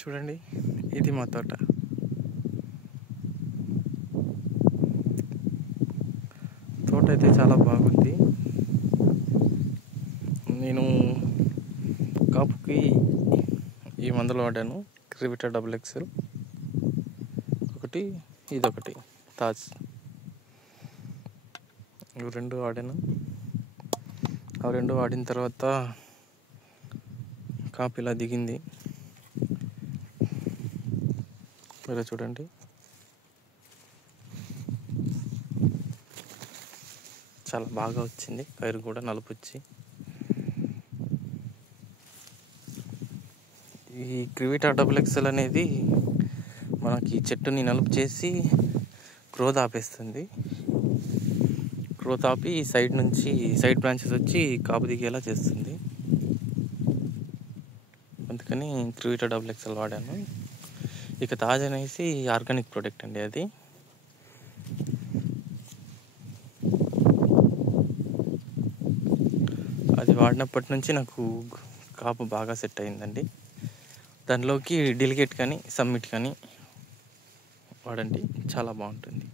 చూడండి, ఇది మా తోట. తోట అయితే చాలా బాగుంది. నేను కాపుకి ఈ మందులు వాడాను, క్రివిటా XXL ఒకటి, ఇదొకటి తాజ్. ఇవి రెండు వాడాను. అవి రెండు వాడిన తర్వాత కాపు ఇలా దిగింది. ఇలా చూడండి, చాలా బాగా వచ్చింది. కైరు కూడా నలుపు వచ్చి. ఈ క్రివిటా XXL అనేది మనకి చెట్టుని నలుపు చేసి గ్రోత్ ఆపేస్తుంది. గ్రోత్ ఆపి సైడ్ బ్రాంచెస్ వచ్చి కాపు దిగేలా చేస్తుంది. అందుకని క్రివిటా XXL వాడాను. ఇక తాజ్ అనేసి ఆర్గానిక్ ప్రోడక్ట్ అండి. అది వాడినప్పటి నుంచి నాకు కాపు బాగా సెట్ అయిందండి. దానిలోకి డెలికేట్ కానీ సమ్మిట్ కానీ వాడండి, చాలా బాగుంటుంది.